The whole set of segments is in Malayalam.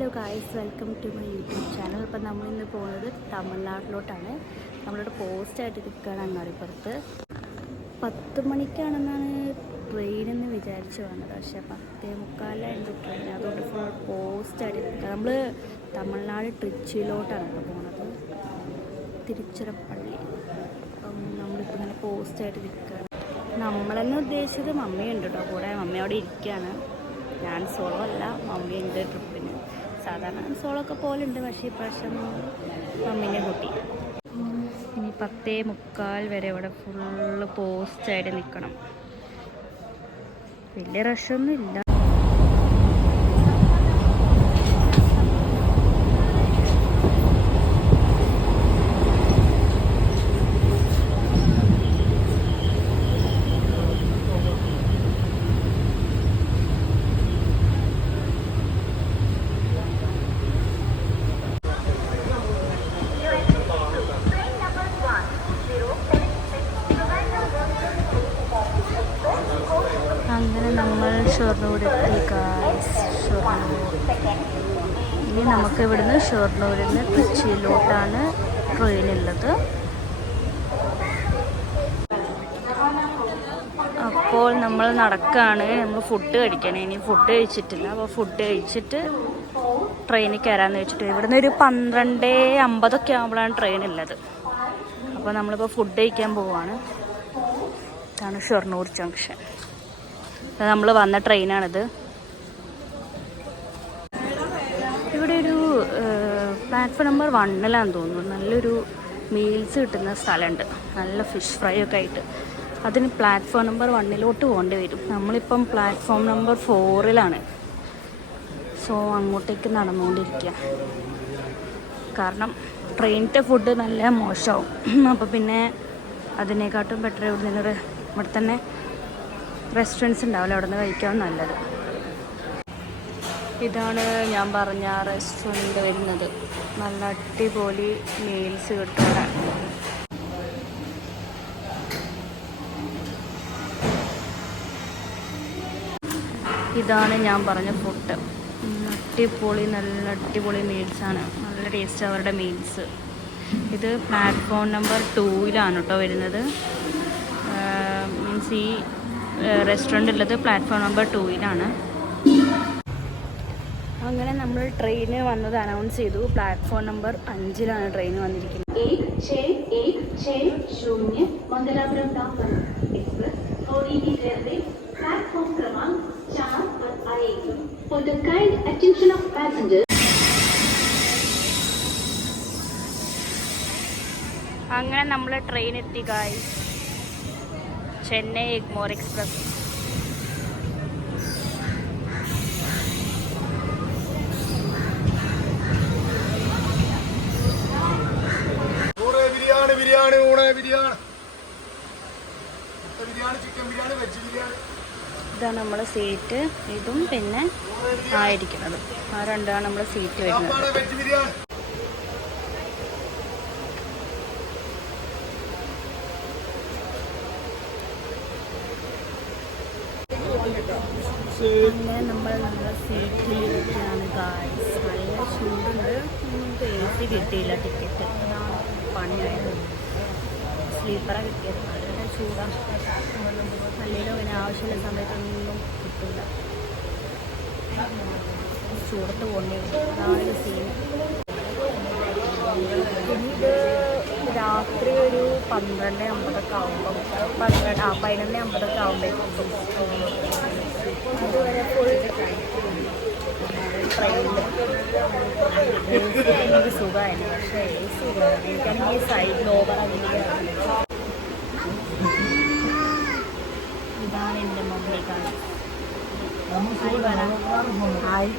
Hello guys, welcome to my YouTube channel. ഇപ്പം നമ്മളിന്ന് പോകുന്നത് തമിഴ്നാട്ടിലോട്ടാണ്. നമ്മളിവിടെ പോസ്റ്റായിട്ട് നിൽക്കുകയാണ് അങ്ങാടിപ്പുറത്ത്. 10 മണിക്കാണെന്നാണ് ട്രെയിനെന്ന് വിചാരിച്ച് വന്നത്, പക്ഷേ 10:45 ട്രെയിൻ. അതുകൊണ്ട് ഫുൾ പോസ്റ്റായിട്ട് നിൽക്കുക. നമ്മൾ തമിഴ്നാട് ട്രിച്ചിയിലോട്ടാണ് പോകുന്നത്, തിരുച്ചിറപ്പള്ളി. അപ്പം നമ്മളിപ്പോൾ ഇങ്ങനെ പോസ്റ്റായിട്ട് നിൽക്കുകയാണ്. നമ്മളെന്ന് ഉദ്ദേശിച്ചത് മമ്മിയുണ്ട് കേട്ടോ കൂടെ. മമ്മി അവിടെ ഇരിക്കുകയാണ്. ഞാൻ സോളോ അല്ല, മമ്മിയുണ്ട് ട്രിപ്പിന്. സാധാരണ സോളോ ഒക്കെ പോലുണ്ട്, പക്ഷേ ഇപ്രാവശ്യം മമ്മീനെ കൂട്ടി. ഇനി 10:45 വരെ ഇവിടെ ഫുള്ള് പോസ്റ്റായിട്ട് നിൽക്കണം. വലിയ റഷൊന്നും ഇല്ല. അങ്ങനെ നമ്മൾ ഷൊർണൂരെത്തി ഗായ്സ്. ഇനി നമുക്ക് ഇവിടുന്ന് ഷൊർണൂരിൽ നിന്ന് ട്രിച്ചിയിലോട്ടാണ് ട്രെയിനുള്ളത്. അപ്പോൾ നമ്മൾ നടക്കുകയാണ്. നമ്മൾ ഫുഡ് കഴിക്കണം. ഇനി ഫുഡ് കഴിച്ചിട്ടില്ല. അപ്പോൾ ഫുഡ് കഴിച്ചിട്ട് ട്രെയിനിൽ കയറാമെന്ന് വെച്ചിട്ട് ഇവിടുന്ന് ഒരു 12:50 ആകുമ്പോഴാണ് ട്രെയിൻ ഉള്ളത്. അപ്പോൾ നമ്മളിപ്പോൾ ഫുഡ് കഴിക്കാൻ പോവുകയാണ്. ഇതാണ് ഷൊർണൂർ ജംഗ്ഷൻ. നമ്മൾ വന്ന ട്രെയിനാണിത്. ഇവിടെ ഒരു പ്ലാറ്റ്ഫോം നമ്പർ 1 തോന്നുന്നു. നല്ലൊരു മീൽസ് കിട്ടുന്ന സ്ഥലമുണ്ട്, നല്ല ഫിഷ് ഫ്രൈ ഒക്കെ ആയിട്ട്. അതിന് പ്ലാറ്റ്ഫോം നമ്പർ 1 പോകേണ്ടി വരും. നമ്മളിപ്പം പ്ലാറ്റ്ഫോം നമ്പർ 4 സോ അങ്ങോട്ടേക്ക് നടന്നുകൊണ്ടിരിക്കുക. കാരണം ട്രെയിനിൻ്റെ ഫുഡ് നല്ല മോശമാവും. അപ്പോൾ പിന്നെ അതിനേക്കാട്ടും ബെറ്റർ ഇവിടെ തന്നെ റെസ്റ്റോറൻറ്റ്സ് ഉണ്ടാവില്ല, അവിടെ നിന്ന് കഴിക്കാൻ നല്ലത്. ഇതാണ് ഞാൻ പറഞ്ഞ റെസ്റ്റോറൻറ്റ് വരുന്നത്. നല്ല അടിപൊളി മീൽസ് കിട്ടും ഇവിടെ. ഇതാണ് ഞാൻ പറഞ്ഞ ഫുഡ്. നല്ല അടിപൊളി മീൽസാണ്. നല്ല ടേസ്റ്റ് അവരുടെ മീൽസ്. ഇത് പ്ലാറ്റ്ഫോം നമ്പർ 2 കേട്ടോ വരുന്നത്. മീൻസ് ഈ റെസ്റ്റോറൻ്റ് ഉള്ളത് പ്ലാറ്റ്ഫോം നമ്പർ 2 അങ്ങനെ നമ്മൾ ട്രെയിന് വന്നത് അനൗൺസ് ചെയ്തു. പ്ലാറ്റ്ഫോം നമ്പർ 5 ട്രെയിൻ വന്നിരിക്കുന്നത്. അങ്ങനെ നമ്മൾ ട്രെയിൻ എത്തി ഗായ്സ്. ചെന്നൈ എഗ്മോർ എക്സ്പ്രസ്. ഇതാണ് നമ്മളെ സീറ്റ്. ഇതും പിന്നെ ആയിരിക്കുന്നത് ആ രണ്ടാണ് നമ്മളെ സീറ്റ് വരുന്നത്. അങ്ങനെ നമ്മളെ സീറ്റിലിരിക്കുകയാണ് ഗായ്സ്. നല്ല ചൂടുണ്ട്. നമുക്ക് AC കിട്ടിയില്ല. ടിക്കറ്റ് പണിയായത്. സ്ലീപ്പറാണ് കിട്ടിയത്. നല്ല ചൂടാണ്. അല്ലെങ്കിൽ അങ്ങനെ ആവശ്യമുള്ള സമയത്തൊന്നും കിട്ടില്ല. ചൂടത്ത് പോകേണ്ടി വരും. അതാണ് സീൻ. ഇത് രാത്രി ഒരു 12:50 ആകുമ്പോൾ 11:50 ആകുമ്പോഴേക്കും അതുവരെ ഫുൾ ട്രെയിനിൽ എനിക്ക് സുഖമായിരുന്നു. പക്ഷേ AC എനിക്കാണെങ്കിൽ സൈഡിൽ ഓവറാണ്. ഇതാണ് എൻ്റെ മൊബൈൽ കാണാൻ. ഹായ്.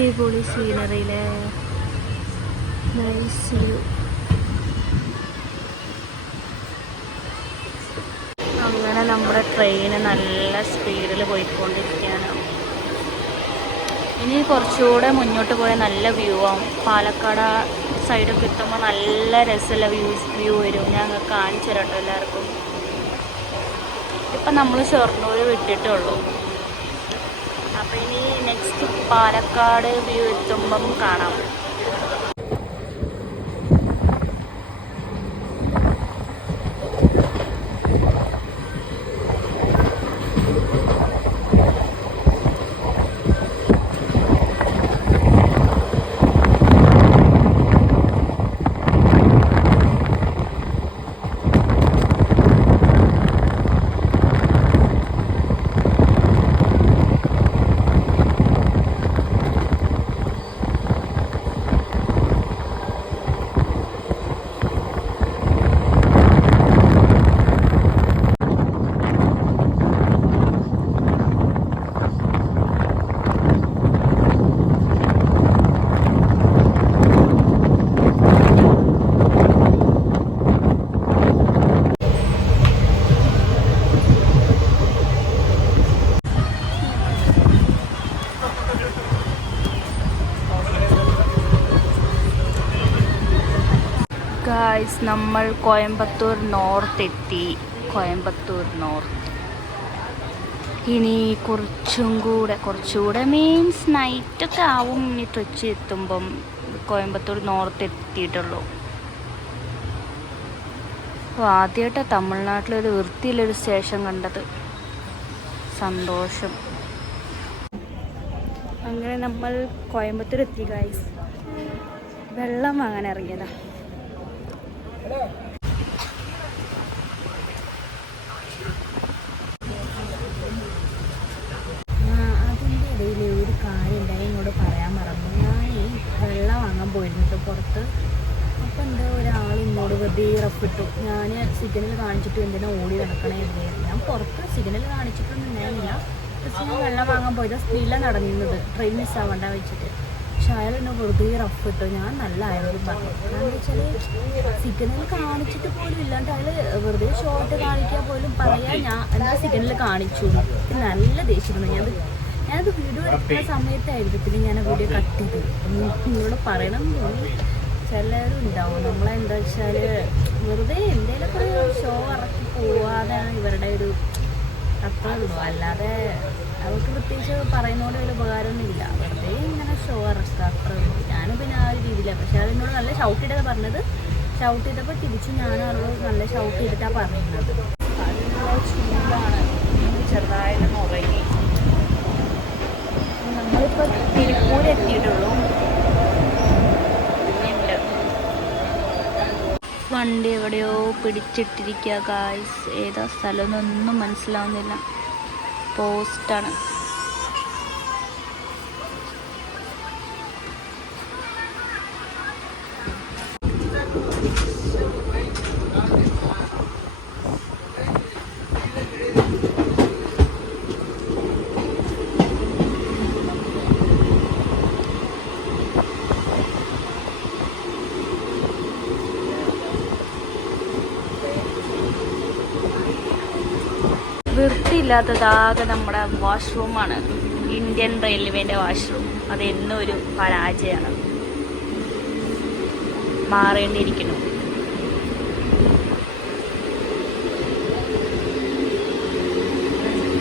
അടിപൊളി സീനറിയിലെ നൈസ് വ്യൂ. അങ്ങനെ നമ്മുടെ ട്രെയിന് നല്ല സ്പീഡിൽ പോയിക്കൊണ്ടിരിക്കുകയാണ്. ഇനി കുറച്ചുകൂടെ മുന്നോട്ട് പോയാൽ നല്ല വ്യൂ ആവും. പാലക്കാട് സൈഡൊക്കെ എത്തുമ്പോൾ നല്ല രസമുള്ള വ്യൂ വരും. ഞാൻ കാണിച്ചു തരാം എല്ലാവർക്കും. ഇപ്പം നമ്മൾ ഷൊർണൂർ വിട്ടിട്ടുള്ളൂ. അപ്പം ഇനി നെക്സ്റ്റ് പാലക്കാട് വ്യൂ എത്തുമ്പം കാണാം. ഗായ്സ്, നമ്മൾ കോയമ്പത്തൂർ നോർത്ത് എത്തി. കോയമ്പത്തൂർ നോർത്ത്. ഇനി കുറച്ചുകൂടെ മീൻസ് നൈറ്റൊക്കെ ആവും ഇനി ട്രിച്ച് എത്തുമ്പം. കോയമ്പത്തൂർ നോർത്ത് എത്തിയിട്ടുള്ളൂ. അപ്പോൾ ആദ്യമായിട്ടാണ് തമിഴ്നാട്ടിലൊരു വൃത്തിയുള്ളൊരു സ്റ്റേഷൻ കണ്ടത്. സന്തോഷം. അങ്ങനെ നമ്മൾ കോയമ്പത്തൂർ എത്തി ഗായ്സ്. വെള്ളം വാങ്ങാൻ ഇറങ്ങിയതാണ്. അതിൻ്റെ ഇടയിൽ ഒരു കാര്യം ഉണ്ടായി എന്നോട് പറയാൻ മറന്നു. ഞാൻ വെള്ളം വാങ്ങാൻ പോയിരുന്നു പുറത്ത്. അപ്പോൾ എന്താ ഒരാൾ എന്നോട് വെറുതെ റഫിട്ടു. ഞാൻ സിഗ്നൽ കാണിച്ചിട്ട് എന്തിനാ ഓടി നടക്കണേ. ഞാൻ പുറത്ത് സിഗ്നൽ കാണിച്ചിട്ടൊന്നും ഉണ്ടായിരുന്നില്ല. പക്ഷെ ഞാൻ വെള്ളം വാങ്ങാൻ പോയത് സ്പീഡിലാണ് നടന്നിരുന്നത്, ട്രെയിൻ മിസ്സാവണ്ട വെച്ചിട്ട്. പക്ഷെ അയാൾ എന്നെ വെറുതെ റഫ് ഇട്ടു. ഞാൻ നല്ല ആയാലും പറഞ്ഞു. കാരണം വെച്ചാൽ സിഗ്നൽ കാണിച്ചിട്ട് പോലും ഇല്ലാണ്ട് അയാൾ വെറുതെ ഷോർട്ട് കാണിക്കാൻ പോലും പറയാൻ ഞാൻ എന്താ സിഗ്നൽ കാണിച്ചു. നല്ല ദേഷ്യം. ഞാനത് വീഡിയോ എടുക്കുന്ന സമയത്തായിരുന്നു. പിന്നെ ഞാൻ വീഡിയോ കട്ട് ചെയ്തു. നിങ്ങളോട് പറയണം തോന്നി. ചിലരും ഉണ്ടാവും നമ്മളെന്താ വെച്ചാൽ വെറുതെ എന്തെങ്കിലുമൊക്കെ ഒരു ഷോ ഇറക്കി പോവാതെയാണ് ഇവരുടെ ഒരു അത്രേ ഉള്ളൂ. അല്ലാതെ അവർക്ക് പ്രത്യേകിച്ച് പറയുന്നതോടെ ഒരു ഉപകാരമൊന്നുമില്ല. വെറുതെ ഇങ്ങനെ ഷോ ഇറക്കുക അത്രേ ഉള്ളൂ. ഞാനും പിന്നെ ആ ഒരു രീതിയിലാണ്. പക്ഷെ അതിനോട് നല്ല ഷൗട്ട് ചെയ്തത് പറഞ്ഞത്. ഷൗട്ട് ചെയ്തപ്പോൾ തിരിച്ച് ഞാൻ അവരോട് നല്ല ഷൗട്ട് ചെയ്തിട്ടാണ് പറയുന്നത്. നല്ല ചൂടാണ്. ചെറുതായിട്ട് ഉറങ്ങി. നമ്മളിപ്പോൾ തിരുപ്പൂർ എത്തിയിട്ടുള്ളൂ. വണ്ടി എവിടെയോ പിടിച്ചിട്ടിരിക്കുക ഗായ്സ്. ഏതാ സ്ഥലം എന്നൊന്നും മനസ്സിലാവുന്നില്ല. പോസ്റ്റാണ്. വൃത്തിയില്ലാത്തതാകെ നമ്മുടെ വാഷ്റൂമാണ്. Indian റെയിൽവേൻ്റെ washroom. അത് എന്നും ഒരു പരാജയമാണ്. മാറേണ്ടിയിരിക്കുന്നു.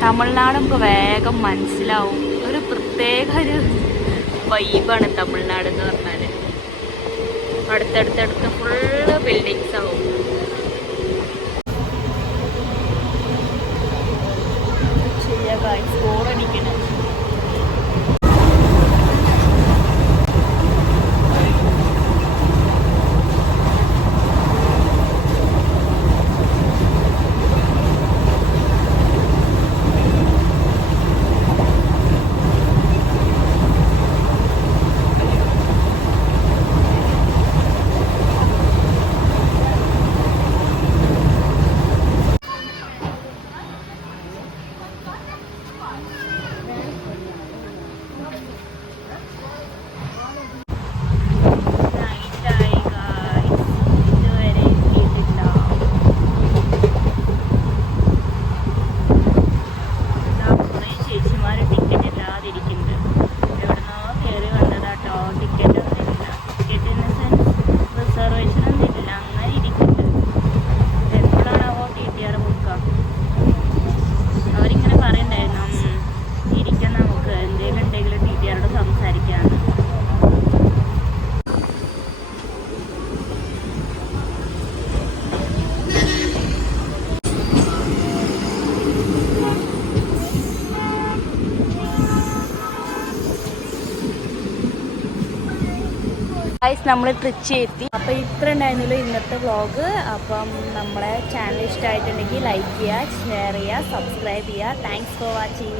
തമിഴ്നാട് നമുക്ക് വേഗം മനസ്സിലാവും. ഒരു പ്രത്യേക ഒരു വൈബാണ് തമിഴ്നാട് എന്ന് പറഞ്ഞാൽ. അടുത്തടുത്തടുത്ത് ഫുള്ള് ബിൽഡിങ്സ് ആവും. ബോറടിക്കണം. ഗൈസ് നമ്മൾ ട്രിച്ചി എത്തി. അപ്പോൾ ഇത്ര ഉണ്ടായിരുന്നല്ലോ ഇന്നത്തെ വ്ളോഗ്. അപ്പം നമ്മളെ ചാനൽ ഇഷ്ടമായിട്ടുണ്ടെങ്കിൽ ലൈക്ക് ചെയ്യുക, ഷെയർ ചെയ്യുക, സബ്സ്ക്രൈബ് ചെയ്യുക. Thanks for watching.